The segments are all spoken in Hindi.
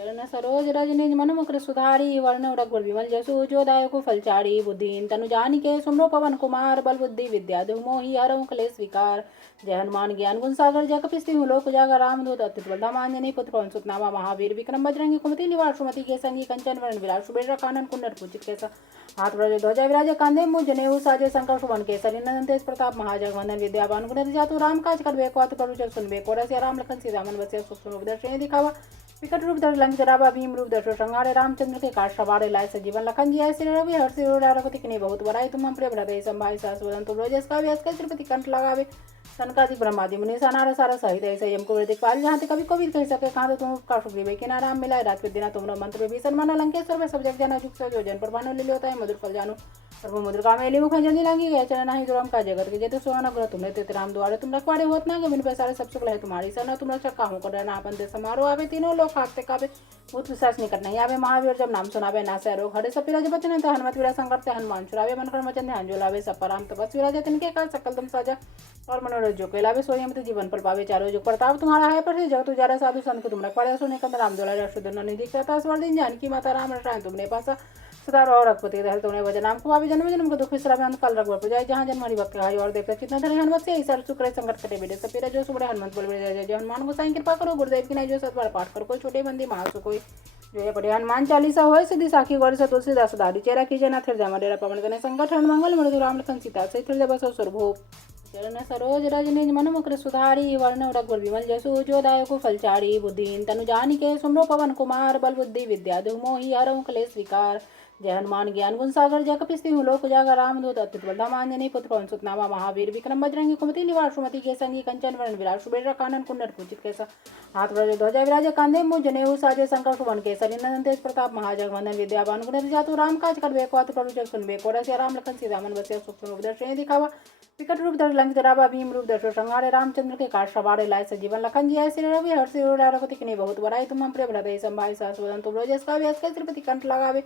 चरण सरोज रज निज मन मुकुर सुधारी वर्ण रघुवर विमल जसु जो दायकु फलचारी बुद्धिहीन तनु जानिके सुमरो पवन कुमार बल बुद्धि विद्या दुह मोहि हरहु क्लेश विकार। जय हनुमान ज्ञान गुण सागर जय कपीस तिहुँ लोक उजागर रामदूत अतुलित बल धाम अंजनी पुत्र पवन सुत नामा महावीर विक्रम बजरंगी कुमति निवार सुमति के संगी कंचन वरण विराट सुबेर कानन कुंडल कुंचित केसा हाथ ब्रज ध्वजा विराजे कांधे मुझ जनेऊ साजे शंकर सुवन केसरी नंदन तेज प्रताप महाजगवंदन विद्यावान गुण जातु राम काज कर बेको अत करुचर सुनबे को रसिया राम लखन सीता मन बसिया सुख दर्शन दिखावा विकट रूप धर लंक जरावा भीम रूप दर्शो संहारे रामचंद्र के काट सवारे लाए सजीवन लखन जी आए श्री रवि हर्षि रघुपति किने बहुत बड़ाई तुम हम प्रिय भरते संभाई सास वदन तुम रोजस का व्यास का श्रीपति कंठ लगावे सनकादि ब्रह्मादि मुनि सानार सारा सहित ऐसे यम को दिखपाल जहाँ कभी कभी कह सके कहाँ तुम का सुग्रीव के नाम मिलाए रात दिन तुम मंत्र भीषण माना लंकेश्वर में सब जग जाना झुक जो जन पर भानु लियो होता है मधुर फल जानो सर्व मुद्र का मेली मुख जनी लांगी गया चरण नहीं दुराम का जगत के जेतु सोना ग्रह तुमने तेते राम द्वारे तुम रखवाड़े होत ना के बिन पैसारे सब सुख है तुम्हारी सना तुम रक्षा काहू कर ना अपन दे समारो आवे तीनों लोग खाते कावे भूत विश्वास नहीं करना आवे महावीर जब नाम सुनावे नासे रोग हरे सब विराज बचन हनुमत वीरा संकट से हनुमान छुरावे मन कर मचन ध्यान जोलावे सब पराम तपस विराजे तिनके काल सकल तुम साजा और मनोरथ जो कैलावे सोई अमृत जीवन फल पावे चारों जो प्रताप तुम्हारा है पर जग तु जारा साधु संत तुम रखवाड़े सुने कंद राम दुलारे अष्टदन निधि करता स्वर दिन जानकी माता राम रटाए तुमने पासा सदा और रघुपति रहल तुमने वजन नाम को जन्म जन्म को दुख विश्राम अंत काल रघुवर जाय जहाँ जन्म हरि भक्त हाय और देख चित्त धरे हनुमत से ईश्वर सुक्र संकट कटे बेटे सपेरा जो सुबह हनुमत बोल जय जय हनुमान गोसाई कृपा करो गुरुदेव की नहीं जो सतबार पाठ करो कोई छोटे बंदी महासु कोई जो ये पढ़े हनुमान चालीसा होय सिद्धि साखी गौरी से तुलसीदास दारी चेरा कीजे ना थिर जय डेरा पवन गने संकट हनुमान मंगल मृदु राम लखन सीता से थिर बस स्वरूप चरण सरोज रज निज मन मुकुर सुधारी वर्ण रघुवर विमल जसु जो दायकु फलचारी बुद्धिहीन तनु जानिके सुमरो पवन कुमार बल बुद्धि विद्या दुह मोहि हरहु क्लेश विकार। जय हनुमान ज्ञान गुण सागर जय कपीस तिहुँ लोक उजागर रामदूत अतुलित बल धाम अंजनी पुत्र पवन सुत नामा महावीर विक्रम बजरंगी कुमति निवार सुमति के संगी कंचन वरण विराट सुबेर कानन कुंडल कुंचित केसा हाथ ब्रज ध्वजा विराजे कांधे मुझ जनेऊ साजे शंकर सुवन केसरी नंदन तेज प्रताप महाजगवंदन विद्यावान गुण जातु राम काज कर बेको अत करुचर सुनबे को रसिया राम लखन सीता मन बसिया सुख दर्शन दिखावा विकट रूप धर लंक जरावा भीम रूप दर्शो संहारे रामचंद्र के काट सवारे लाए सजीवन लखन जी आए श्री रवि हर्षि रघुपति किने बहुत बड़ाई तुम हम प्रिय भरते संभाई सास वदन तुम रोजस का व्यास का श्रीपति कंठ लगावे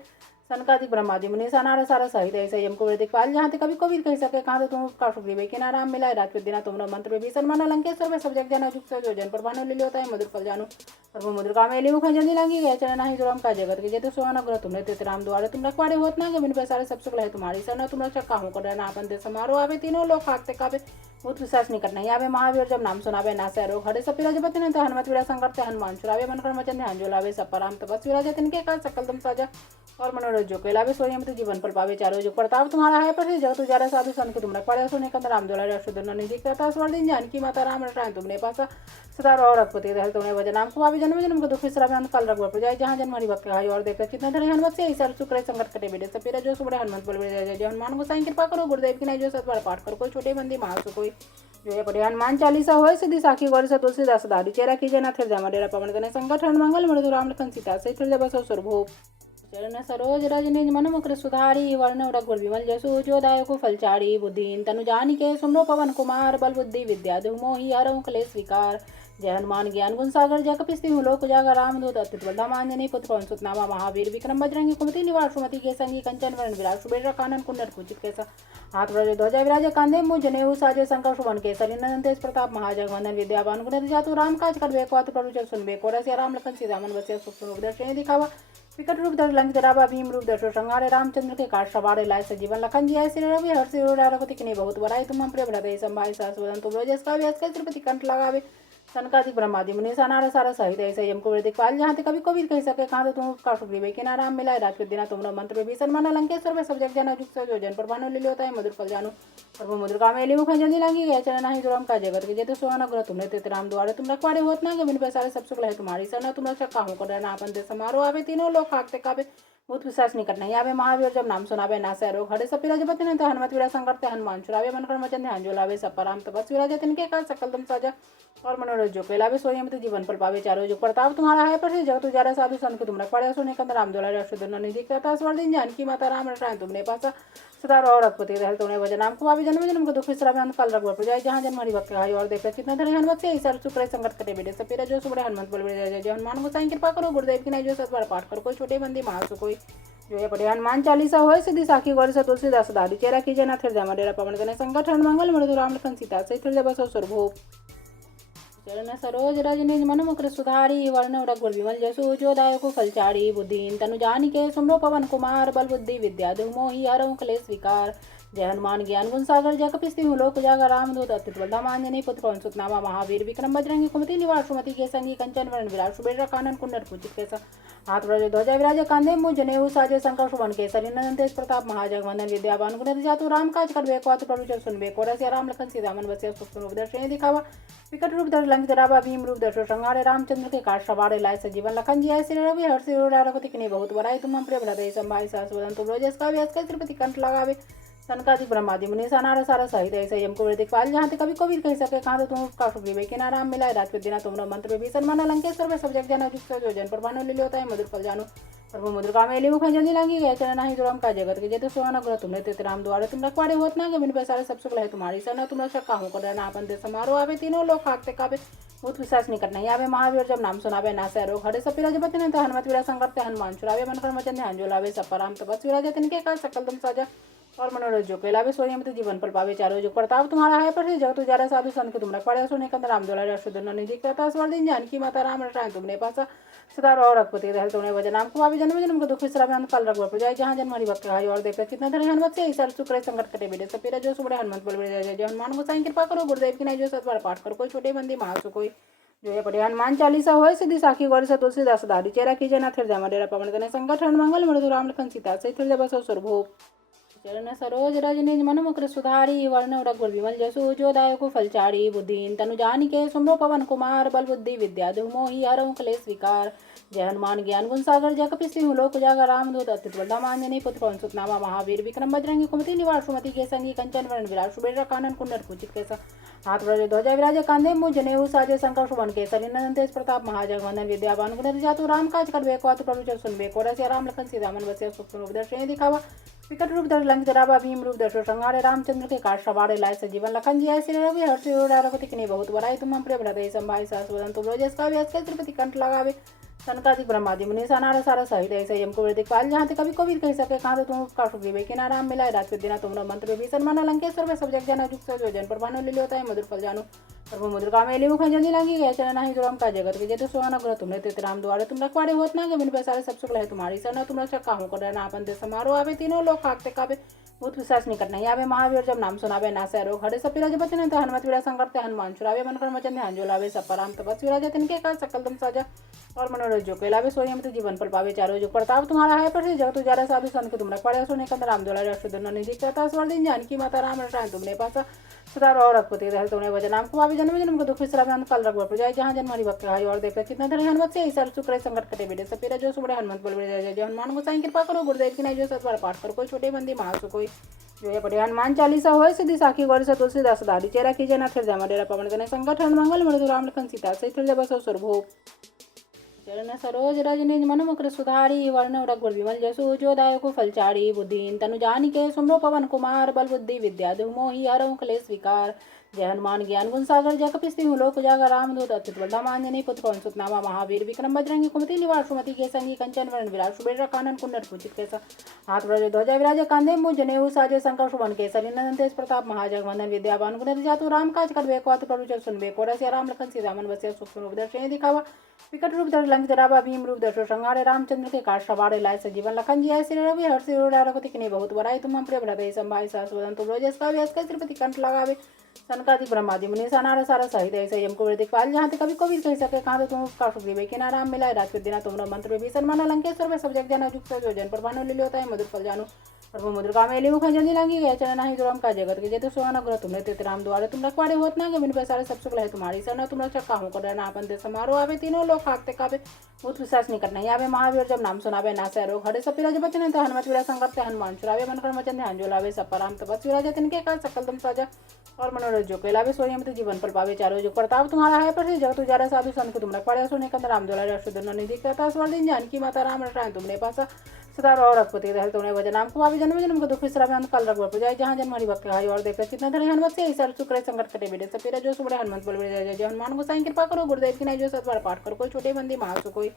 सनकादि ब्रह्मादि मुनि सानार सारा सहित ऐसे यम को दिखपाल जहाँ कभी कभी कह सके कहाँ तुम का सुग्रीव के नाम मिलाए रात दिन तुम मंत्र भीषण माना लंकेश्वर में सब जग जाना झुक जो जन पर भानु लियो होता है मधुर फल जानो सर्व मुद्र का मेली मुख जनी लांगी गया चरण नहीं दुराम का जगत के जेतु सोना ग्रह तुमने तेते राम द्वारे तुम रखवाड़े होत ना के बिन पैसारे सब सुख है तुम्हारी सना तुम रक्षा काहू कर ना अपन दे समारो आवे तीनों लोग खाते कावे भूत विश्वास नहीं करना आवे महावीर जब नाम सुनावे नासे रोग हरे सब विराज बचन हनुमत वीरा संकट से हनुमान छुरावे मन कर मचन ध्यान जोलावे सब पराम तपस विराजे तिनके काल सकल तुम साजा और मनोरथ जो कैलावे सोई अमृत जीवन फल पावे चारों जो प्रताप तुम्हारा है पर जग तु जारा साधु संत तुम रखवाड़े सुने कंद राम दुलारे अष्टदन निधि करता स्वर दिन जानकी माता राम रटाए तुमने पासा सदा और रघुपति रहल तुमने वजन नाम को जन्म जन्म को दुख विश्राम अंत काल रघुवर जाय जहाँ जन्म हरि भक्त हाय और देख चित्त धरे हनुमत से ईश्वर सुक्र संकट कटे बेटे सपेरा जो सुबह हनुमत बोल जय जय हनुमान गोसाई कृपा करो गुरुदेव की नहीं जो सतबार पाठ करो कोई छोटे बंदी महासु कोई जो ये पढ़े हनुमान चालीसा होय सिद्धि साखी गौरी से तुलसीदास दारी चेरा कीजे ना थिर जय डेरा पवन गने संकट हनुमान मंगल मृदु राम लखन सीता से थिर बस स्वरूप चरण सरोज रज निज मन मुकुर सुधारी वर्ण रघुवर विमल जसु जो दायकु फलचारी बुद्धिहीन तनु जानिके सुमरो पवन कुमार बल बुद्धि विद्या दुह मोहि हरहु क्लेश विकार। जय हनुमान ज्ञान गुण सागर जय कपीस तिहुँ लोक उजागर रामदूत अतुलित बल धाम अंजनी पुत्र पवन सुत नामा महावीर विक्रम बजरंगी कुमति निवार सुमति के संगी कंचन वरण विराट सुबेर कानन कुंडल कुंचित केसा हाथ ब्रज ध्वजा विराजे कांधे मुझ जनेऊ साजे शंकर सुवन केसरी नंदन तेज प्रताप महाजगवंदन विद्यावान गुण जातु राम काज कर बेको अत करुचर सुनबे को रसिया राम लखन सीता मन बसिया सुख दर्शन दिखावा विकट रूप धर लंक जरावा भीम रूप दर्शो संहारे रामचंद्र के काट सवारे लाए सजीवन लखन जी आए श्री रवि हर्षि रघुपति किने बहुत बड़ाई तुम हम प्रिय भरते संभाई सास वदन तुम रोजस का व्यास का श्रीपति कंठ लगावे सनकादि ब्रह्मादि मुनि सानार सारा सहित ऐसे यम को दिखपाल जहाँ कभी कभी कह सके कहाँ तुम का सुग्रीव के नाम मिलाए रात दिन तुम मंत्र भीषण माना लंकेश्वर में सब जग जाना झुक जो जन पर भानु लियो होता है मधुर फल जानो सर्व मुद्र का मेली मुख जनी लांगी गया चरण नहीं दुराम का जगत के जेतु सोना ग्रह तुमने तेते राम द्वारे तुम रखवाड़े होत ना के बिन पैसारे सब सुख है तुम्हारी सना तुम रक्षा काहू कर ना अपन दे समारो आवे तीनों लोग खाते कावे भूत विश्वास नहीं करना आवे महावीर जब नाम सुनावे नासे रोग हरे सब विराज बचन हनुमत वीरा संकट से हनुमान छुरावे मन कर मचन ध्यान जोलावे सब पराम तपस विराजे तिनके काल सकल तुम साजा और मनोरथ जो कैलावे सोई अमृत जीवन फल पावे चारों जो प्रताप तुम्हारा है पर जग तु जारा साधु संत तुम रखवाड़े सुने कंद राम दुलारे अष्टदन निधि करता स्वर दिन जानकी माता राम रटाए तुमने पासा सदा और रघुपति रहल तुमने वजन नाम को जन्म जन्म को दुख विश्राम अंत काल रघुवर जाय जहाँ जन्म हरि भक्त हाय और देख चित्त धरे हनुमत से ईश्वर सुक्र संकट कटे बेटे सपेरा जो सुबह हनुमत बोल जय जय हनुमान गोसाई कृपा करो गुरुदेव की नहीं जो सतबार पाठ करो कोई छोटे बंदी महासु कोई जो ये पढ़े हनुमान चालीसा होय सिद्धि साखी गौरी से तुलसीदास दारी चेरा कीजे ना थिर जय डेरा पवन गने संकट हनुमान मंगल मृदु राम लखन सीता से थिर बस स्वरूप चरण सरोज रज निज मन मुकुर सुधारी वर्ण रघुवर विमल जसु जो दायको फलचारी बुद्धिन तनु जानिके सुमरो पवन कुमार बल बुद्धि विद्या मोहि हरहु क्लेश विकार जय हनुमान ज्ञान गुण सागर जय कपीस तिहुँ लोक उजागर रामदूत अत्युत बलधाम आंजनेय पुत्र पवन सुत नामा महावीर विक्रम बजरंगी कुमति निवार सुमति के संगी कंचन वरण विराट सुबेर कानन कुंडल कुचित केसा हाथ व्रज ध्वजा विराज कांधे मुझ जनेऊ साजे शंकर सुवन केसरी नंदन तेज प्रताप महाजगवंदन विद्यावान गुण जातु राम काज करबे को अतु प्रभु सुनबे को रसिया राम लखन सीता मन बसिया सुख रूप दर्शन दिखावा विकट रूप धर लंकित रावा भीम रूप दर्शो संहारे रामचंद्र के काट सवारे लाए सजीवन लखन जी आए श्री रवि हर्ष रघुपति किने बहुत बड़ाई तुम हम प्रिय भरते संभाई सास वदन तुम रोजस का व्यास का श्रीपति कंठ लगावे सनकादि ब्रह्मादि मुनि सानार सारा सहित ऐसे यम को दिखपाल जहाँ ते कभी कभी कह सके कहाँ तो तुम का सुग्रीव के नाम मिलाए रात दिना तुमरा मंत्र भी सन्मान लंकेश्वर में सब जग जाना जिसका जो जन पर भानु ले होता है मधुर फल जानो प्रभु मुद्रिका में मुख जल्दी लांगी गए चरण नहीं दुराम का जगत के जेते सोना गुण तुमने ते राम द्वारे तुम रखवाड़े होत ना के बिन पैसारे सब सुख लहे तुम्हारी सरना तुम रक्षा काहू कर रहना अपन दे समारोह आवे तीनों लोग खाकते काबे भूत विश्वास निकट नहीं आवे महावीर जब नाम सुनावे नासे रोग हरे सपीरा जपति ने हनुमत वीरा संकट हनुमान छुरावे मन कर मचन ध्यान जो लावे सपराम तपस वीरा जतिन के कर सकल तुम साजा और मनोरथ जो कैलावे सोयम तो जीवन फल पावे चारों जो प्रताप तुम्हारा है पर जगत उजारा साधु संत के तुम रखवाड़े सुने कंद राम दुलारे अशुद्धन निधि करता स्वर दिन जानकी माता राम रटाए तुमने पासा सदा और रघुपति रहल तुमने भजन नाम को पावे जन्म जन्म को दुख विश्राम अंत काल रघुवर पर जाय जहाँ जन्म हरि भक्त है और देख कितना धरे हनुमत से ईश्वर सुख संकट कटे बेटे सपेरा जो सुबह हनुमत बल जय जय हनुमान गोसाई कृपा करो गुरुदेव की नहीं जो सतबार पाठ करो कोई छोटे बंदी महासु कोई जो है पढ़े हनुमान चालीसा होय सिद्धि साखी गौरी सा तुलसीदास दारी चेरा कीजे ना थिर जमा डेरा पवन तने संकट हरण मंगल मृदु राम लखन सीता सहित हृदय बसो सुरभूप चरण सरोज रज निज मन मुकुर सुधारी वर्ण रघुवर विमल जसु जो दायको फलचारी बुद्धिन तनु जानिके सुमरो पवन कुमार बल बुद्धि विद्या मोहि हरहु क्लेश विकार जय हनुमान ज्ञान गुण सागर जय कपीस तिहुँ लोक उजागर रामदूत अत्युत बलधाम आंजनेय पुत्र पवन सुत नामा महावीर विक्रम बजरंगी कुमति निवार सुमति के संगी कंचन वरण विराट सुबेर कानन कुंडल कुचित केसा हाथ व्रज ध्वजा विराज कांधे मुझ जनेऊ साजे शंकर सुवन केसरी नंदन तेज प्रताप महाजगवंदन विद्यावान गुण जातु राम काज करबे को अतु प्रभु सुनबे को रसिया राम लखन सीता मन बसिया सुख रूप दर्शन दिखावा विकट रूप धर लंकित रावा भीम रूप दर्शो संहारे रामचंद्र के काट सवारे लाए सजीवन लखन जी आए श्री रवि हर्ष रघुपति किने बहुत बड़ाई तुम हम प्रिय भरते संभाई सास वदन तुम रोजस का व्यास का श्रीपति कंठ लगावे सनकादि ब्रह्मादि मुनि सानार सारा सहित ऐसे यम को दिखपाल जहाँ ते कभी कभी कह सके कहाँ तो तुम का सुग्रीव के नाम मिलाए रात दिना तुमरा मंत्र भी सन्मान लंकेश्वर में सब जग जाना जिसका जो जन पर भानु ले होता है मधुर फल जानो प्रभु मुद्रिका में मुख जल्दी लांगी गए चरण नहीं दुराम का जगत के जेते सोना गुण तुमने ते राम द्वारे तुम रखवाड़े होत ना के बिन पैसारे सब सुख लहे तुम्हारी सरना तुम रक्षा काहू कर रहना अपन दे समारोह आवे तीनों लोग खाकते काबे भूत विश्वास निकट नहीं आवे महावीर जब नाम सुनावे नासे रोग हरे सपीरा जपति ने हनुमत वीरा संकट हनुमान छुरावे मन कर मचन ध्यान जो लावे सपराम तपस वीरा जतिन के कर सकल तुम साजा और मनोरथ जो कैलावे सोयम तो जीवन फल पावे चारों जो प्रताप तुम्हारा है पर जगत उजारा साधु संत के तुम रखवाड़े सुने कंद राम दुलारे अशुद्धन निधि करता स्वर दिन जानकी माता राम रटाए तुमने पासा सदा और रघुपति रहल तुमने भजन नाम को पावे जन्म जन्म को दुख विश्राम अंत काल रघुवर पर जाय जहाँ जन्म हरि भक्त है और देख कितना धरे हनुमत से ईश्वर सुख संकट कटे बेटे सपेरा जो सुबह हनुमत बल जय जय हनुमान गोसाई कृपा करो गुरुदेव की नहीं जो सतबार पाठ करो कोई छोटे बंदी महासु कोई जो है पढ़े हनुमान चालीसा होय सिद्धि साखी गौरी सा तुलसीदास दारी चेरा कीजे ना थिर जमा डेरा पवन तने संकट हरण मंगल मृदु राम लखन सीता सहित हृदय बसो सुरभूप चरण सरोज रज निज मन मुकुर सुधारी वर्ण रघुवर विमल जसु जो दायको फलचारी बुद्धिन तनु जानिके सुमरो पवन कुमार बल बुद्धि विद्या मोहि हरहु क्लेश विकार जय हनुमान ज्ञान गुण सागर जय कपीस तिहुँ लोक उजागर रामदूत अत्युत बलधाम आंजनेय पुत्र पवन सुत नामा महावीर विक्रम बजरंगी कुमति निवार सुमति के संगी कंचन वरण विराट सुबेर कानन कुंडल कुचित केसा हाथ व्रज ध्वजा विराज कांधे मुझ जनेऊ साजे शंकर सुवन केसरी नंदन तेज प्रताप महाजगवंदन विद्यावान गुण जातु राम काज करबे को अतु प्रभु सुनबे को रसिया राम लखन सीता मन बसिया सुख रूप दर्शन दिखावा विकट रूप धर लंकित रावा भीम रूप दर्शो संहारे रामचंद्र के काट सवारे लाए सजीवन लखन जी आए श्री रवि हर्ष रघुपति किने बहुत बड़ाई तुम हम प्रिय भरते संभाई सास वदन तुम रोजस का व्यास का श्रीपति कंठ लगावे सनकादि ब्रह्मादि मुनि सानार सारा सहित ऐसे यम को दिखपाल जहाँ ते कभी कभी कह सके कहाँ तो तुम का सुग्रीव के नाम मिलाए रात दिना तुमरा मंत्र भी सन्मान लंकेश्वर में सब जग जाना जिसका जो जन पर भानु ले होता है मधुर फल जानो प्रभु मुद्रिका में मुख जल्दी लांगी गए चरण नहीं दुराम का जगत के जेते सोना गुण तुमने ते राम द्वारे तुम रखवाड़े होत ना के बिन पैसारे सब सुख लहे तुम्हारी सरना तुम रक्षा काहू कर रहना अपन दे समारोह आवे तीनों लोग खाकते काबे भूत विश्वास निकट नहीं आवे महावीर जब नाम सुनावे नासे रोग हरे सपीरा जपति ने हनुमत वीरा संकट हनुमान छुरावे मन कर मचन ध्यान जो लावे सपराम तपस वीरा जतिन के कर सकल तुम साजा और मनोरथ जो कैलावे सोयम तो जीवन फल पावे चारों जो प्रताप तुम्हारा है पर जगत उजारा साधु संत के तुम रखवाड़े सुने कंद राम दुलारे अशुद्धन निधि करता स्वर दिन जानकी माता राम रटाए तुमने पासा सदा और रघुपति रहल तुमने भजन नाम को पावे जन्म जन्म को दुख विश्राम अंत काल रघुवर पर जाय जहाँ जन्म हरि भक्त है और देख कितना धरे हनुमत से ईश्वर सुख संकट कटे बेटे सपेरा जो सुबह हनुमत बल जय जय हनुमान गोसाई कृपा करो गुरुदेव की नहीं जो सतबार पाठ करो कोई छोटे बंदी महासु कोई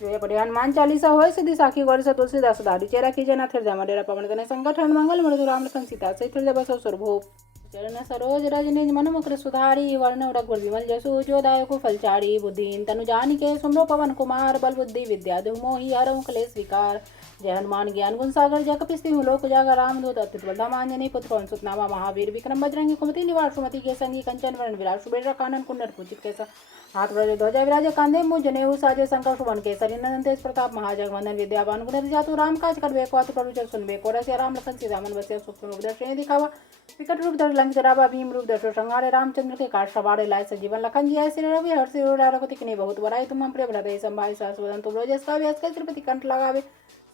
जो है पढ़े हनुमान चालीसा होय सिद्धि साखी गौरी सा तुलसीदास दारी चेरा कीजे ना थिर जमा डेरा पवन तने संकट हरण मंगल मृदु राम लखन सीता सहित हृदय बसो सुरभूप चरण सरोज रज निज मन मुकुर सुधारी वर्ण रघुवर विमल जसु जो दायक फलचारी बुद्धिहीन तनु जानिके सुमरो पवन कुमार बल बुद्धि विद्या देहु मोहि हरहु क्लेश विकार। जय हनुमान ज्ञान गुण सागर जय कपीस तिहुँ लोक उजागर रामदूत अतुलित बल धाम अंजनी पुत्र पवन सुत नामा महावीर विक्रम बजरंगी कुमति निवार सुमति के संगी कंचन वरण विराट सुबेर कानन कुंडल कुचित केसा हाथ वज्र ध्वजा विराज कांधे मुझ जनेऊ साजे शंकर सुवन केसरी नंदन तेज प्रताप महाजगवंदन विद्यावान गुणति जातु राम काज करबे को अतुल प्रभु सुनबे को रसिया राम लखन सीता मन बसिया सुख रूप दर्शन दिखावा विकट रूप धर लंक जरावा भीम रूप दर्शो संहारे रामचंद्र के काट सवारे लाए सजीवन लखन जी आए श्री रवि हर्षि रघुपति किने बहुत बड़ाई तुम हम प्रिय भरते संभाई सहस्रवदन तुम रोजस का व्यास के श्रीपति कंठ लगावे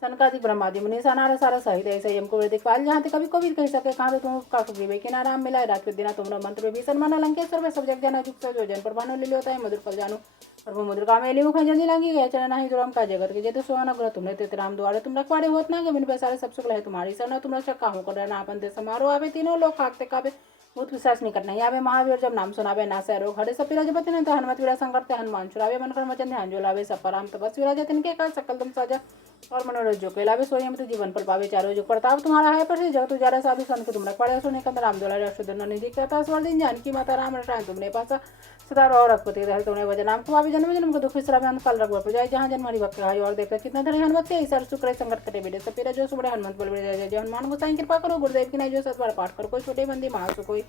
सनकादि ब्रह्मादि मुनि सानार सारा सहित ऐसे यम को दिखपाल जहाँ ते कभी कोविद कह सके कहाँ तुम का सुग्रीवे के नाम मिलाए रात दिन तुमरा मंत्र भीषण माना लंकेश्वर में सब जग जाना जुग जो जन पर मानो ले होता है मधुर फल जानो और वो मधुर काम एली मुख जल्दी लांगी गया चरण नहीं दुराम का जगत के जेतु सोना ग्रह तुमने ते राम द्वारे तुम रखवाड़े होत ना के बिन पैसारे सब सुख है तुम्हारी सरना तुमरा शक्का हो कर ना अपन ते समारोह आवे तीनों लोग खाकते काबे भूत विश्वास निकट नहीं आवे महावीर जब नाम सुनावे नासे रोग हरे सब जपति नहीं तो हनुमत वीरा संकट हनुमान छुरावे मन कर मचन ध्यान जो लावे सब राम तपस्वी राजा तिनके का सकल तुम साजा और मनोरथ जो कैलावे सोयम तो जीवन पर पावे चारों जो प्रताप तुम्हारा है पर जगत उजारा साधु संत तुम रखवाड़े सुने कंद राम दुलारे अष्टदन निधि कहता स्वर दिन जानकी माता राम रटाय तुमने पासा सदा और रघुपति रहे तुमने वजन नाम कुआवे जन्म जन्म को दुख विश्राम अंत काल रघुवर जाए जहाँ जन्म हरि भक्त और देखकर कितना धरे हनुमत से सर सुक्र संकट कटे बेटे सपेरा जो सुबह हनुमत बल जय जय हनुमान गोसाई कृपा करो गुरुदेव की नहीं जो सतबार पाठ कर कोई छोटे बंदी महासु कोई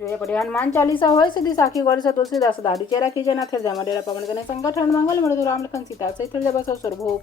जो है पढ़े हनुमान चालीसा हो सिद्धि साखी गौर से तुलसीदास दादी चेरा कीजिए ना थे जमा डेरा पवन गने संकट हनुमान मंगल मृदु राम लखन सीता से थे बस स्वरूप